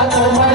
I told my